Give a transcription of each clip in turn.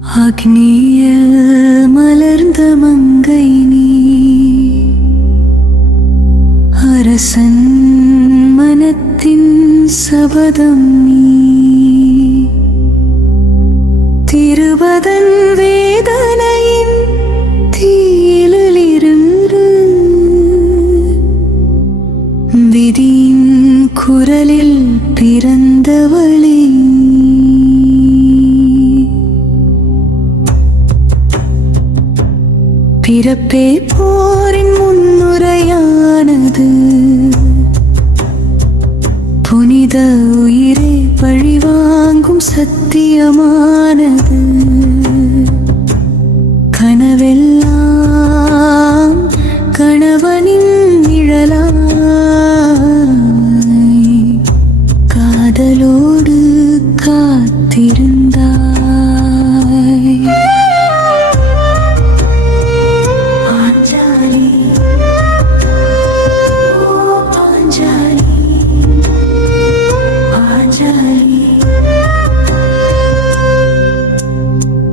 அக்னியில் மலர்ந்த மங்கை நீ, அரசன் மனத்தின் சபதம் நீ, திருவதன் வேதனையின் தீயிலிருந்து விதியின் குரலில் பிறந்தவளே. பிறப்பே போரின் முன்னுரையானது, புனித உயிரே பழிவாங்கும் சத்தியமானது. கனவெல்லாம் கணவனின் நிழலாய் காதலோடு காத்திருந்தாய்.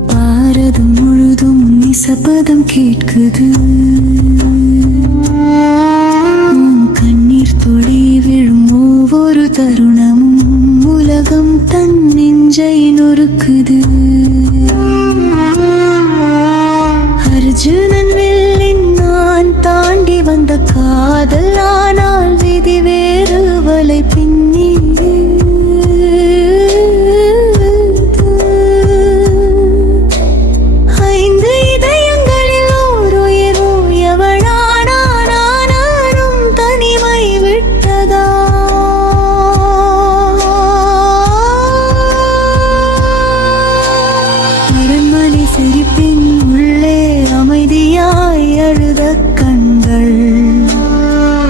பாரதம் முழுதும் நிசபதம் கேட்குது, கண்ணீர் துளி விழும் ஒவ்வொரு தருணமும் உலகம் தன் நெஞ்சை நொறுக்குது. அர்ஜுனன் வில்லின் நான் தாண்டி வந்த காதல், ஆனால் விதி வேறு வலை பின்னி. சிரிப்பின் உள்ளே அமைதியாய் அழுத கண்கள்,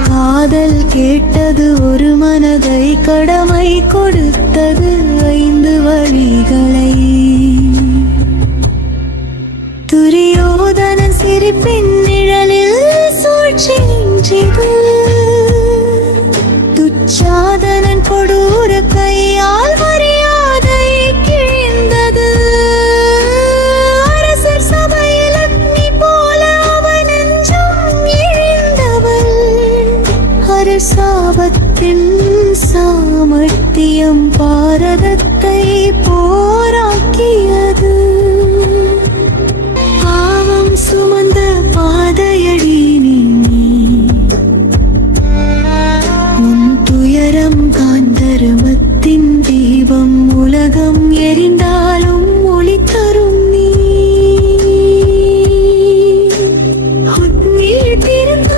காதல் கேட்டது ஒரு மனதை, கடமை கொடுத்தது 5 வழிகளை. துரியோதன சிரிப்பின் நிழலில் சூழ்ச்சி நின்றது, துச்சாதனன் கொடூர கையால் மரியாதை கிழிந்தது. சாபத்தின் சாமர்த்தியம் பாரதத்தை போராக்கியது. பாவம் சுமந்த பாதையடி நீ, உன் துயரம் காந்தரமத்தின் தீபம். உலகம் எரிந்தாலும் ஒளி தரும் நீ, உன்னில் பிறந்த